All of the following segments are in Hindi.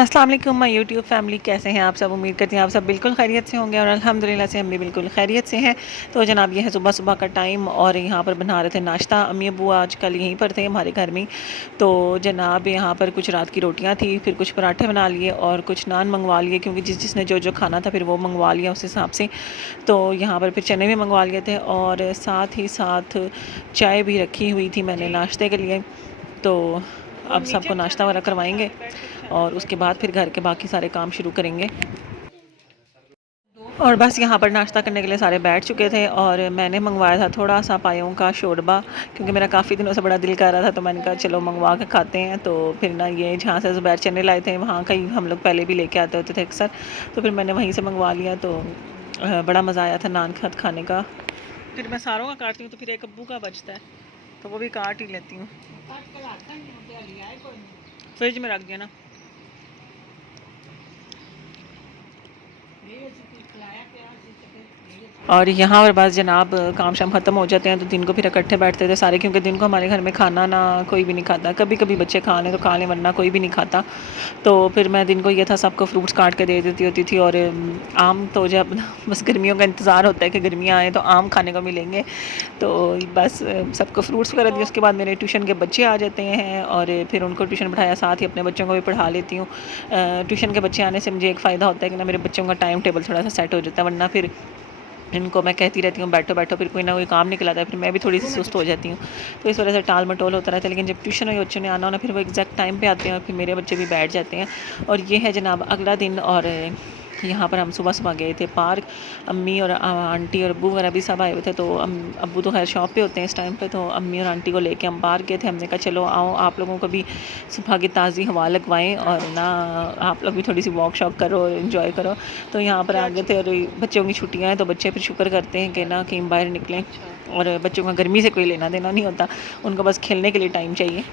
अस्सलाम वालेकुम माय यूट्यूब फैमिली, कैसे हैं आप सब। उम्मीद करती हैं आप सब बिल्कुल खैरियत से होंगे और अल्हम्दुलिल्लाह से हम भी बिल्कुल खैरियत से हैं। तो जनाब ये है सुबह सुबह का टाइम और यहाँ पर बना रहे थे नाश्ता। अम्मी अबू आजकल यहीं पर थे हमारे घर में। तो जनाब यहाँ पर कुछ रात की रोटियाँ थी, फिर कुछ पराठे बना लिए और कुछ नान मंगवा लिए, क्योंकि जिसने जो जो खाना था फिर वो मंगवा लिया उस हिसाब से। तो यहाँ पर फिर चने भी मंगवा लिए थे और साथ ही साथ चाय भी रखी हुई थी मैंने नाश्ते के लिए। तो अब सबको नाश्ता वगैरह करवाएंगे और उसके बाद फिर घर के बाकी सारे काम शुरू करेंगे। और बस यहाँ पर नाश्ता करने के लिए सारे बैठ चुके थे और मैंने मंगवाया था थोड़ा सा पायों का शोरबा, क्योंकि मेरा काफ़ी दिनों से बड़ा दिल कर रहा था। तो मैंने कहा चलो मंगवा के खाते हैं। तो फिर ना ये जहाँ से ज़ुबैर चने लाए थे वहाँ का ही हम लोग पहले भी लेके आते होते थे अक्सर, तो फिर मैंने वहीं से मंगवा लिया। तो बड़ा मज़ा आया था नान खत खाने का। फिर मैं सारों का काटती हूँ तो फिर एक अब्बू का बचता है तो वो भी काट ही लेती हूँ। फ्रिज में रख दिया ना। और यहाँ पर बस जनाब काम शाम ख़त्म हो जाते हैं तो दिन को फिर इकट्ठे बैठते थे सारे, क्योंकि दिन को हमारे घर में खाना ना कोई भी नहीं खाता। कभी कभी बच्चे खा लें तो खा लें, वरना कोई भी नहीं खाता। तो फिर मैं दिन को ये था सबको फ्रूट्स काट के दे देती होती थी। और आम तो जब बस गर्मियों का इंतज़ार होता है कि गर्मियाँ आएँ तो आम खाने को मिलेंगे। तो बस सबको फ्रूट्स वगैरह दिए। उसके बाद मेरे ट्यूशन के बच्चे आ जाते हैं और फिर उनको ट्यूशन पढ़ाया, साथ ही अपने बच्चों को भी पढ़ा लेती हूँ। ट्यूशन के बच्चे आने से मुझे एक फ़ायदा होता है कि ना मेरे बच्चों का टाइम टेबल थोड़ा सा सेट हो जाता है, वरना फिर इनको मैं कहती रहती हूँ बैठो बैठो, फिर कोई ना कोई काम निकल आता है, फिर मैं भी थोड़ी सी सुस्त हो जाती हूँ। तो इस वजह से टाल मटोल होता रहता है। लेकिन जब ट्यूशन में बच्चों ने आना होना फिर वो एग्जैक्ट टाइम पे आते हैं और फिर मेरे बच्चे भी बैठ जाते हैं। और ये है जनाब अगला दिन। और यहाँ पर हम सुबह सुबह गए थे पार्क। अम्मी और आंटी और अब्बू वगैरह भी सब आए हुए थे। तो अब्बू तो खैर शॉप पे होते हैं इस टाइम पे। तो अम्मी और आंटी को लेके हम पार्क गए थे। हमने कहा चलो आओ आप लोगों को भी सुबह की ताज़ी हवा लगवाएं और ना आप लोग भी थोड़ी सी वॉक शॉक करो, इन्जॉय करो। तो यहाँ पर आ गए थे और बच्चों की छुट्टियाँ हैं तो बच्चे फिर शुक्र करते हैं कि ना कहीं बाहर निकलें। और बच्चों का गर्मी से कोई लेना देना नहीं होता, उनको बस खेलने के लिए टाइम चाहिए।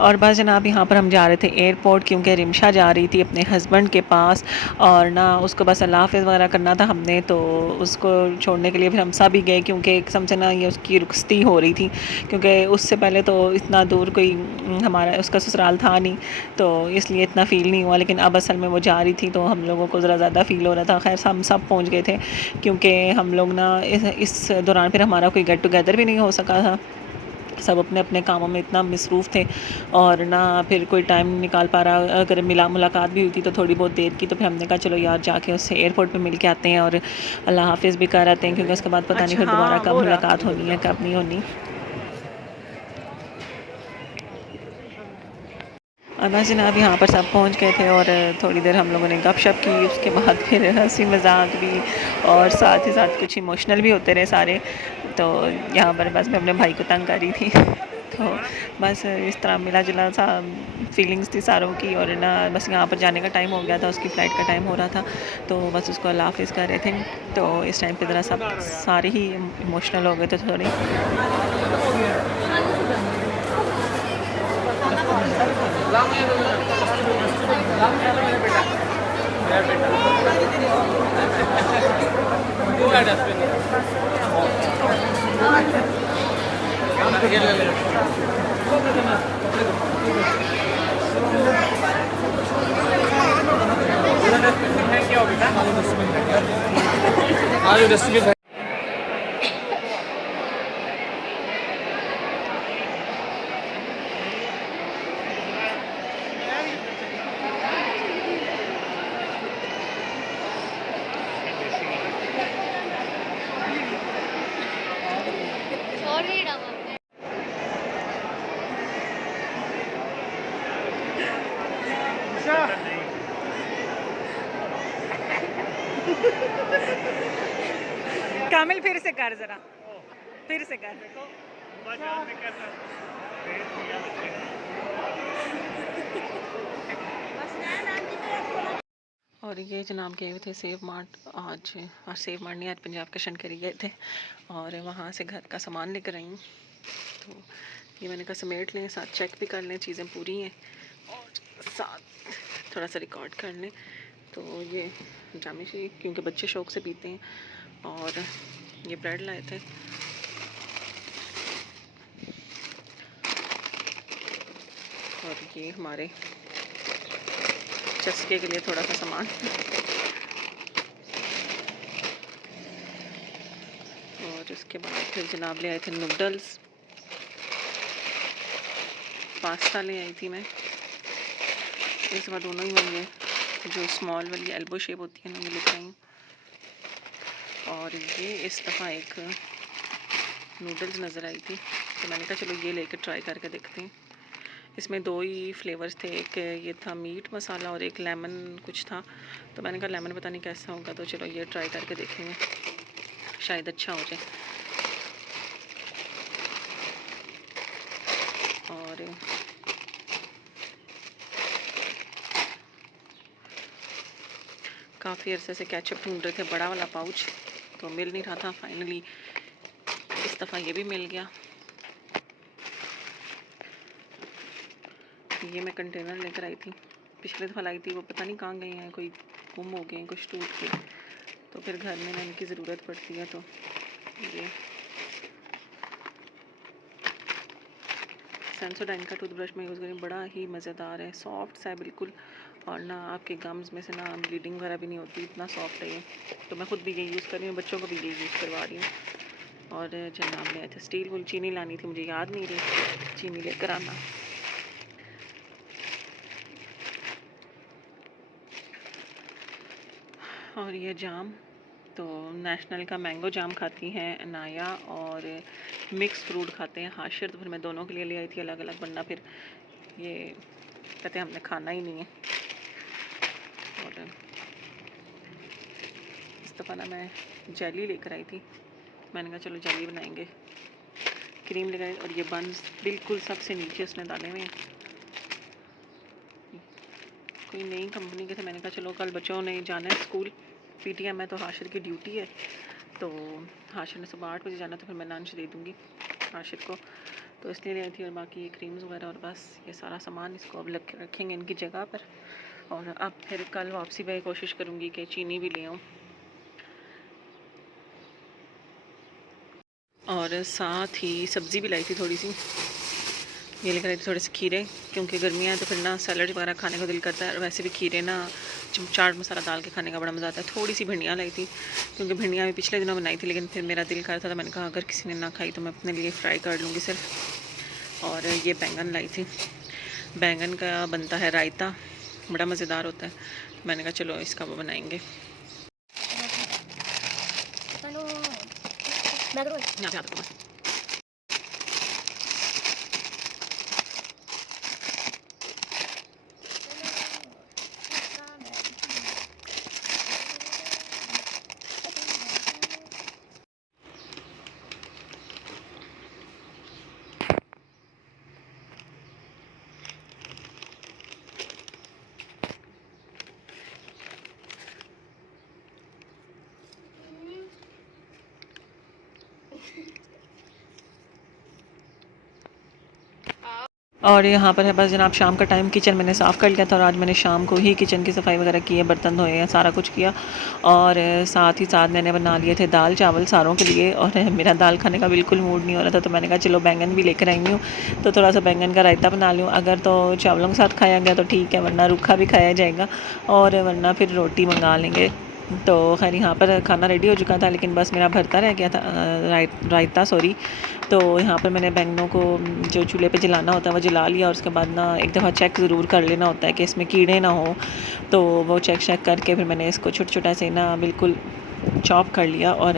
और बस जनाब यहाँ पर हम जा रहे थे एयरपोर्ट, क्योंकि रिमशा जा रही थी अपने हस्बैंड के पास और ना उसको बस अल्लाह हाफ़िज़ वगैरह करना था हमने। तो उसको छोड़ने के लिए फिर हम सब ही गए, क्योंकि एकदम से ना ये उसकी रुखसती हो रही थी, क्योंकि उससे पहले तो इतना दूर कोई हमारा उसका ससुराल था नहीं, तो इसलिए इतना फ़ील नहीं हुआ। लेकिन अब असल में वो जा रही थी तो हम लोगों को ज़रा ज़्यादा फ़ील हो रहा था। खैर हम सब पहुँच गए थे, क्योंकि हम लोग ना इस दौरान फिर हमारा कोई गेट टुगेदर भी नहीं हो सका था। सब अपने अपने कामों में इतना मसरूफ़ थे और ना फिर कोई टाइम नहीं निकाल पा रहा। अगर मुलाकात भी हुई थी तो थोड़ी बहुत देर की। तो फिर हमने कहा चलो यार जाके उससे एयरपोर्ट पे मिल के आते हैं और अल्लाह हाफिज़ भी कर आते हैं, क्योंकि उसके बाद पता नहीं फिर दोबारा कब मुलाकात होनी है कब नहीं होनी। और बस जनाब यहाँ पर सब पहुँच गए थे और थोड़ी देर हम लोगों ने गपशप की। उसके बाद फिर हंसी मजाक भी और साथ ही साथ कुछ इमोशनल भी होते रहे सारे। तो यहाँ पर बस मैं अपने भाई को तंग कर रही थी तो बस इस तरह मिला जुला सा फीलिंग्स थी सारों की। और ना बस यहाँ पर जाने का टाइम हो गया था, उसकी फ़्लाइट का टाइम हो रहा था, तो बस उसको अल्लाह हाफिज़ कर रहे थे। तो इस टाइम पे ज़रा सब सारे ही इमोशनल हो गए थे थोड़े। कामिल फिर से कर, ज़रा फिर से कर। और ये जनाब गए हुए थे सेव मार्ट आज। सेव मार्ट नहीं, आज पंजाब कशन करी गए थे और वहाँ से घर का सामान लेकर आई हूँ। तो ये मैंने कहा समेट लें, साथ चेक भी कर लें चीज़ें पूरी हैं और साथ थोड़ा सा रिकॉर्ड कर लें। तो ये जामी शी, क्योंकि बच्चे शौक़ से पीते हैं। और ये ब्रेड लाए थे और ये हमारे चस्के के लिए थोड़ा सा सामान। और उसके बाद फिर जनाब ले आए थे नूडल्स, पास्ता ले आई थी मैं। इस बार दोनों ही मंगे, जो स्मॉल वाली एल्बो शेप होती है ना, ये लेकर आई हूँ। और ये इस दफ़ा एक नूडल्स नज़र आई थी, तो मैंने कहा चलो ये लेकर ट्राई करके देखते हैं। इसमें 2 ही फ्लेवर्स थे, एक ये था मीट मसाला और एक लेमन कुछ था। तो मैंने कहा लेमन पता नहीं कैसा होगा, तो चलो ये ट्राई करके देखेंगे, शायद अच्छा हो जाए। और काफ़ी अरसे से केचप ढूंढ रहे थे, बड़ा वाला पाउच, तो मिल नहीं रहा था। फाइनली इस दफ़ा ये भी मिल गया। ये मैं कंटेनर लेकर आई थी, पिछले दफ़ा लाई थी, वो पता नहीं कहाँ गए हैं, कोई गुम हो गए हैं, कुछ टूट के, तो फिर घर में ना इनकी ज़रूरत पड़ती है। तो ये सेंसोडाइन का टूथब्रश मैं यूज़ करी, बड़ा ही मज़ेदार है, सॉफ्ट सा है बिल्कुल, और ना आपके गम्स में से ना ब्लीडिंग वगैरह भी नहीं होती, इतना सॉफ्ट है ये। तो मैं खुद भी यही यूज़ कर रही हूँ, बच्चों को भी यही यूज़ करवा रही हूँ। और जनाब ले आए थे स्टील वुल, चीनी लानी थी, मुझे याद नहीं रही, चीनी लेकर आना। और ये जाम, तो नेशनल का मैंगो जाम खाती हैं अनाया, और मिक्स फ्रूट खाते हैं हाशिर। तो फिर मैं दोनों के लिए ले आई थी अलग अलग, वरना फिर ये कहते हैं हमने खाना ही नहीं है। और इस दफ़ा ना मैं जेली लेकर आई थी, मैंने कहा चलो जेली बनाएंगे। क्रीम लेकर आई, और ये बंस बिल्कुल सबसे नीचे उसने डाले हुए हैं, कोई नई कंपनी के थे। मैंने कहा चलो कल बच्चों ने जाना है स्कूल, पीटीएम है, तो हाशिर की ड्यूटी है, तो हाशिर ने सुबह 8 बजे जाना, तो फिर मैं लंच दे दूँगी हाशिर को, तो इसलिए ले आई थी। और बाकी ये क्रीम्स वगैरह और बस ये सारा सामान, इसको अब रखेंगे इनकी जगह पर। और अब फिर कल वापसी में कोशिश करूँगी कि चीनी भी ले आऊँ। और साथ ही सब्ज़ी भी लाई थी थोड़ी सी, ये लेकर आई थी थोड़े से खीरे, क्योंकि गर्मियाँ हैं तो फिर ना सैलड वगैरह खाने को दिल करता है, और वैसे भी खीरे ना चाट मसाला डाल के खाने का बड़ा मज़ा आता है। थोड़ी सी भिंडियाँ लाई थी, क्योंकि भिंडियाँ भी पिछले दिनों बनाई थी, लेकिन फिर मेरा दिल कर था, तो मैंने कहा अगर किसी ने ना खाई तो मैं अपने लिए फ़्राई कर लूँगी सिर्फ। और ये बैंगन लाई थी, बैंगन का बनता है रायता, बड़ा मज़ेदार होता है, मैंने कहा चलो इसका वो बनाएंगे। यहाँ पे आता हूँ। और यहाँ पर है बस जनाब शाम का टाइम, किचन मैंने साफ़ कर लिया था, और आज मैंने शाम को ही किचन की सफाई वगैरह की है, बर्तन धोए हैं, सारा कुछ किया। और साथ ही साथ मैंने बना लिए थे दाल चावल सारों के लिए, और मेरा दाल खाने का बिल्कुल मूड नहीं हो रहा था, तो मैंने कहा चलो बैंगन भी लेकर आई हूँ, तो थोड़ा सा बैंगन का रायता बना लूँ। अगर तो चावलों के साथ खाया गया तो ठीक है, वरना रूखा भी खाया जाएगा, और वरना फिर रोटी मंगा लेंगे। तो खैर यहाँ पर खाना रेडी हो चुका था, लेकिन बस मेरा भरता रह गया था, रायता सॉरी। तो यहाँ पर मैंने बैंगनों को जो चूल्हे पे जलाना होता है वो जला लिया, और उसके बाद ना एक दफ़ा चेक ज़रूर कर लेना होता है कि इसमें कीड़े ना हो, तो वो चेक करके फिर मैंने इसको छोटा छोटा से ना बिल्कुल चॉप कर लिया। और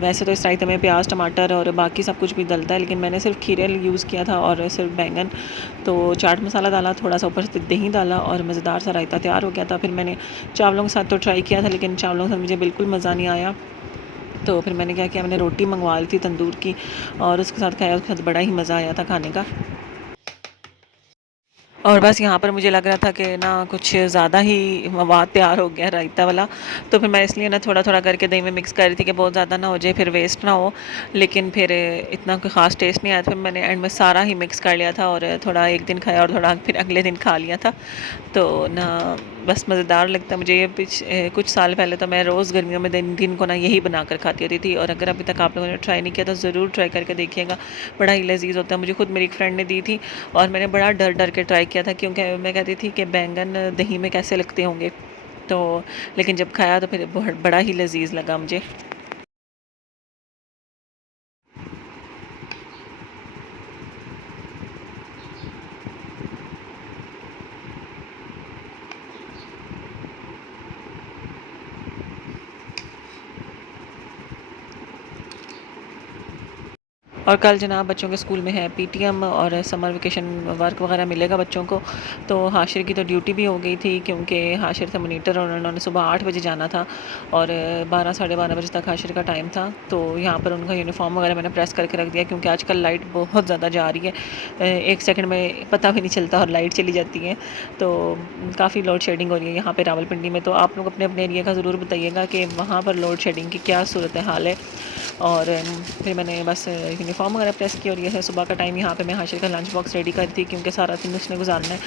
वैसे तो इस रायते में प्याज टमाटर और बाकी सब कुछ भी डलता है, लेकिन मैंने सिर्फ खीरे यूज़ किया था और सिर्फ बैंगन। तो चाट मसाला डाला, थोड़ा सा ऊपर से दही डाला, और मज़ेदार सा रायता तैयार हो गया था। फिर मैंने चावलों के साथ तो ट्राई किया था, लेकिन चावलों के साथ मुझे बिल्कुल मज़ा नहीं आया। तो फिर मैंने क्या किया, मैंने रोटी मंगवा ली थी तंदूर की, और उसके साथ खाया, उसके साथ बड़ा ही मज़ा आया था खाने का। और बस यहाँ पर मुझे लग रहा था कि ना कुछ ज़्यादा ही मवाद तैयार हो गया रायता वाला, तो फिर मैं इसलिए ना थोड़ा थोड़ा करके दही में मिक्स कर रही थी कि बहुत ज़्यादा ना हो जाए, फिर वेस्ट ना हो। लेकिन फिर इतना कोई ख़ास टेस्ट नहीं आया, फिर मैंने एंड में सारा ही मिक्स कर लिया था, और थोड़ा एक दिन खाया और थोड़ा फिर अगले दिन खा लिया था। तो ना बस मज़ेदार लगता है मुझे ये। कुछ साल पहले तो मैं रोज़ गर्मियों में दिन दिन को ना यही बनाकर खाती होती थी, और अगर अभी तक आप लोगों ने ट्राई नहीं किया तो ज़रूर ट्राई करके देखिएगा, बड़ा ही लजीज़ होता है। मुझे खुद मेरी एक फ्रेंड ने दी थी और मैंने बड़ा डर डर के ट्राई किया था, क्योंकि मैं कहती थी कि बैंगन दही में कैसे लगते होंगे, तो लेकिन जब खाया तो फिर बड़ा ही लजीज़ लगा मुझे। और कल जनाब बच्चों के स्कूल में है पीटीएम और समर वेकेशन वर्क वगैरह मिलेगा बच्चों को। तो हाशिर की तो ड्यूटी भी हो गई थी, क्योंकि हाशिर थे मोनीटर और उन्होंने सुबह 8 बजे जाना था और 12 साढ़े 12 बजे तक हाशिर का टाइम था। तो यहाँ पर उनका यूनिफॉर्म वगैरह मैंने प्रेस करके रख दिया, क्योंकि आजकल लाइट बहुत ज़्यादा जा रही है, एक सेकंड में पता भी नहीं चलता और लाइट चली जाती है। तो काफ़ी लोड शेडिंग हो रही है यहाँ पे रावलपिंडी में। तो आप लोग अपने अपने एरिया का ज़रूर बताइएगा कि वहाँ पर लोड शेडिंग की क्या सूरत हाल है। और फिर मैंने बस यूनिफॉर्म वगैरह प्रेस की, और ये है सुबह का टाइम। यहाँ पे मैं हाशिर का लंच बॉक्स रेडी कर थी, क्योंकि सारा दिन उसने गुजारना है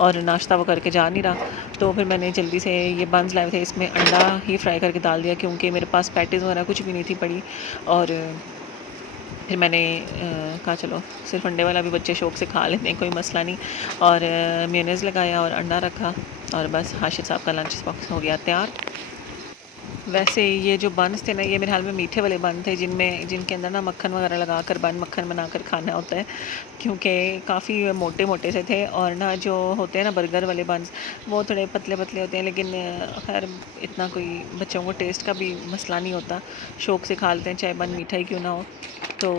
और नाश्ता वो करके जा नहीं रहा। तो फिर मैंने जल्दी से ये बंस लाए थे, इसमें अंडा ही फ्राई करके डाल दिया, क्योंकि मेरे पास पैटीज़ वगैरह कुछ भी नहीं थी पड़ी। और फिर मैंने कहा चलो सिर्फ अंडे वाला भी बच्चे शौक से खा लेते हैं, कोई मसला नहीं। और मेयोनेज़ लगाया और अंडा रखा, और बस हाशिर साहब का लंच बॉक्स हो गया तैयार। वैसे ये जो बन्स थे ना, ये मेरे ख्याल में मीठे वाले बन थे, जिनके अंदर ना मक्खन वगैरह लगा कर बन मक्खन बनाकर खाना होता है, क्योंकि काफ़ी मोटे मोटे से थे। और ना जो होते हैं ना बर्गर वाले बन्स, वो थोड़े पतले पतले होते हैं, लेकिन खैर इतना कोई बच्चों को टेस्ट का भी मसला नहीं होता, शौक से खा लेते हैं चाहे बन मीठा ही क्यों ना हो। तो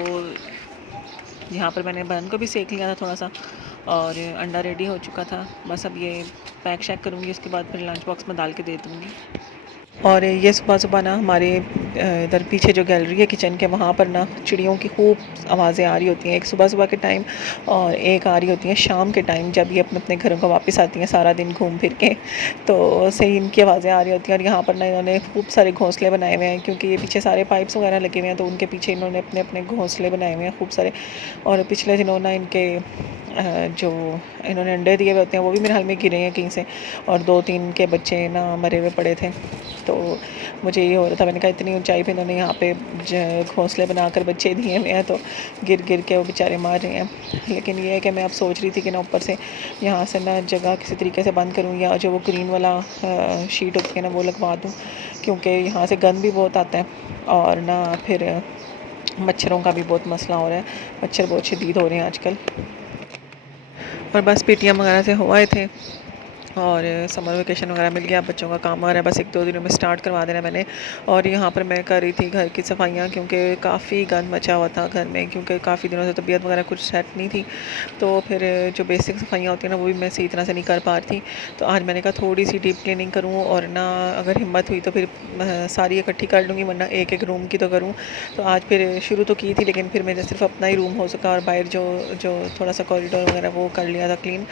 यहाँ पर मैंने बन को भी सेक लिया था थोड़ा सा, और अंडा रेडी हो चुका था। बस अब ये पैक शैक करूँगी, उसके बाद फिर लंच बॉक्स में डाल के दे दूँगी। और ये सुबह सुबह ना हमारे इधर पीछे जो गैलरी है किचन के, वहाँ पर ना चिड़ियों की खूब आवाज़ें आ रही होती हैं, एक सुबह सुबह के टाइम और एक आ रही होती हैं शाम के टाइम, जब ये अपने अपने घरों को वापस आती हैं सारा दिन घूम फिर के। तो सही इनकी आवाज़ें आ रही होती हैं। और यहाँ पर ना इन्होंने खूब सारे घोंसले बनाए हुए हैं, क्योंकि ये पीछे सारे पाइप्स वगैरह लगे हुए हैं, तो उनके पीछे इन्होंने अपने अपने घोंसले बनाए हुए हैं खूब सारे। और पिछले दिनों ना इनके जो इन्होंने अंडे दिए हुए होते हैं वो भी मेरे हाल में गिरे हैं कहीं से, और 2-3 के बच्चे ना मरे हुए पड़े थे। तो मुझे ये हो रहा था, मैंने कहा इतनी ऊंचाई पे इन्होंने यहाँ पे घोंसले बनाकर बच्चे दिए हुए हैं, तो गिर गिर के वो बेचारे मार रहे हैं। लेकिन ये है कि मैं अब सोच रही थी कि ना ऊपर से यहाँ से ना जगह किसी तरीके से बंद करूँ, या जो वो ग्रीन वाला शीट होती है ना वो लगवा दूँ, क्योंकि यहाँ से गंद भी बहुत आता है, और ना फिर मच्छरों का भी बहुत मसला हो रहा है, मच्छर बहुत शदीद हो रहे हैं आजकल। और बस पीटीएम वगैरह से हो आए थे, और समर वेकेशन वगैरह मिल गया, बच्चों का काम वगैरह बस 1-2 दिनों में स्टार्ट करवा देना मैंने। और यहाँ पर मैं कर रही थी घर की सफाइयाँ, क्योंकि काफ़ी गंद मचा हुआ था घर में, क्योंकि काफ़ी दिनों से तबीयत वगैरह कुछ सेट नहीं थी। तो फिर जो बेसिक सफाइयाँ होती हैं ना वो भी मैं सही तरह से नहीं कर पा रही थी। तो आज मैंने कहा थोड़ी सी डीप क्लीनिंग करूँ, और ना अगर हिम्मत हुई तो फिर सारी इकट्ठी कर लूँगी, वरना एक एक रूम की तो करूँ। तो आज फिर शुरू तो की थी, लेकिन फिर मेरा सिर्फ अपना ही रूम हो सका, और बाहर जो जो थोड़ा सा कॉरिडोर वगैरह वो कर लिया था क्लीन।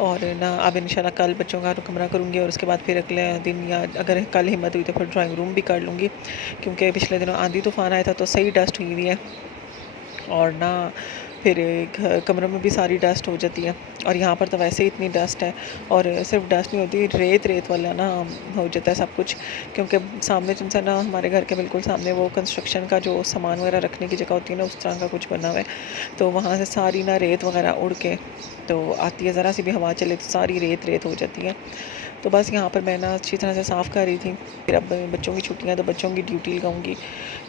और ना अब इंशाल्लाह कल बच्चों का कमरा करूँगी, और उसके बाद फिर अगले दिन, या अगर कल हिम्मत हुई तो फिर ड्राइंग रूम भी कर लूँगी, क्योंकि पिछले दिनों आंधी तूफ़ान आया था तो सही डस्ट हुई हुई है, और ना फिर कमरों में भी सारी डस्ट हो जाती है। और यहाँ पर तो वैसे ही इतनी डस्ट है, और सिर्फ डस्ट नहीं होती, रेत रेत वाला ना हो जाता है सब कुछ, क्योंकि सामने जिनसे ना हमारे घर के बिल्कुल सामने वो कंस्ट्रक्शन का जो सामान वगैरह रखने की जगह होती है ना, उस तरह का कुछ बना हुआ है। तो वहाँ से सारी ना रेत वगैरह उड़ के तो आती है, ज़रा सी भी हवा चले तो सारी रेत रेत हो जाती है। तो बस यहाँ पर मैं ना अच्छी तरह से साफ़ कर रही थी। फिर अब बच्चों की छुट्टियाँ, तो बच्चों की ड्यूटी लगाऊंगी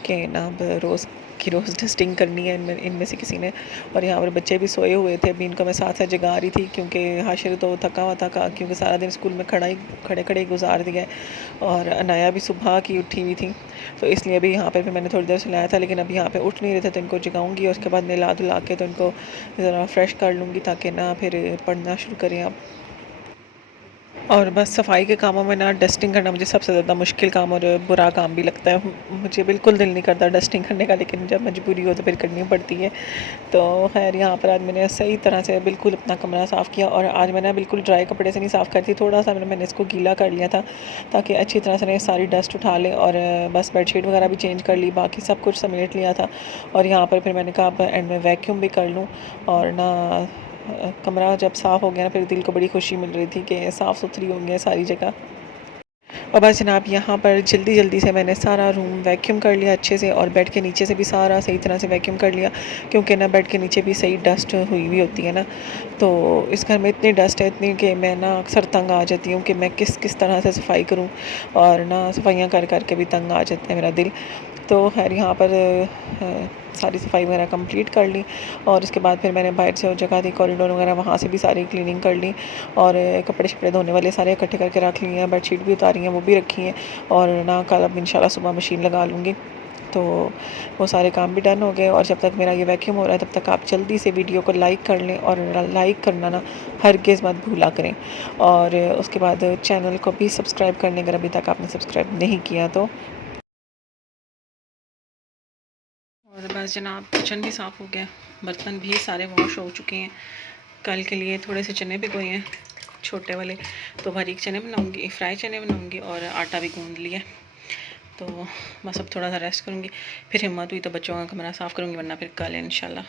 कि ना अब रोज़ की रोज़ डस्टिंग करनी है इनमें से किसी ने। और यहाँ पर बच्चे भी सोए हुए थे, अभी इनको मैं साथ साथ जगा रही थी, क्योंकि हाशिर तो थका हुआ था, क्योंकि सारा दिन स्कूल में खड़े खड़े गुजार दिया है, और अनाया भी सुबह की उठी हुई थी, तो इसलिए भी यहाँ पर भी मैंने थोड़ी देर सुलाया था। लेकिन अभी यहाँ पे उठ नहीं रहे थे, तो इनको जगाऊंगी, और उसके बाद नहला धुला के तो इनको ज़रा फ्रेश कर लूँगी, ताकि ना फिर पढ़ना शुरू करें आप। और बस सफाई के कामों में ना डस्टिंग करना मुझे सबसे ज़्यादा मुश्किल काम और बुरा काम भी लगता है। मुझे बिल्कुल दिल नहीं करता डस्टिंग करने का, लेकिन जब मजबूरी हो तो फिर करनी पड़ती है। तो खैर यहाँ पर आज मैंने सही तरह से बिल्कुल अपना कमरा साफ़ किया, और आज मैंने बिल्कुल ड्राई कपड़े से नहीं साफ़ करती, थोड़ा सा मैंने इसको गीला कर लिया था, ताकि अच्छी तरह से सारी डस्ट उठा ले। और बस बेडशीट वगैरह भी चेंज कर ली, बाकी सब कुछ समेट लिया था। और यहाँ पर फिर मैंने कहा अब एंड में वैक्यूम भी कर लूँ, और ना कमरा जब साफ़ हो गया ना, फिर दिल को बड़ी खुशी मिल रही थी कि साफ़ सुथरी हो गया सारी जगह। और बस जनाब यहाँ पर जल्दी जल्दी से मैंने सारा रूम वैक्यूम कर लिया अच्छे से, और बेड के नीचे से भी सारा सही तरह से वैक्यूम कर लिया, क्योंकि ना बेड के नीचे भी सही डस्ट हुई हुई होती है ना। तो इस घर में इतनी डस्ट है, इतनी कि मैं ना अक्सर तंग आ जाती हूँ कि मैं किस किस तरह से सफाई करूँ, और ना सफाइयाँ कर कर के भी तंग आ जाता है मेरा दिल। तो खैर यहाँ पर सारी सफाई वगैरह कंप्लीट कर ली, और उसके बाद फिर मैंने बाहर से वो जगह थी कॉरिडोर वगैरह, वहाँ से भी सारी क्लीनिंग कर ली, और कपड़े शपड़े धोने वाले सारे इकट्ठे करके रख लिए हैं, बेडशीट भी उतारी हैं वो भी रखी हैं, और ना कल अब इंशाल्लाह सुबह मशीन लगा लूँगी। तो वो सारे काम भी डन हो गए, और जब तक मेरा ये वैक्यूम हो रहा है तब तक आप जल्दी से वीडियो को लाइक कर लें, और लाइक करना ना हरगिज़ मत भूला करें, और उसके बाद चैनल को भी सब्सक्राइब करने, अगर अभी तक आपने सब्सक्राइब नहीं किया तो। और बस जनाब किचन भी साफ़ हो गया, बर्तन भी सारे वॉश हो चुके हैं। कल के लिए थोड़े से चने भिगोए हैं छोटे वाले, तो बारीक चने बनाऊंगी, फ्राई चने बनाऊंगी, और आटा भी गूंद लिया। तो बस अब थोड़ा सा रेस्ट करूँगी, फिर हिम्मत हुई तो बच्चों का कमरा साफ़ करूँगी, वरना फिर कल इंशाल्लाह।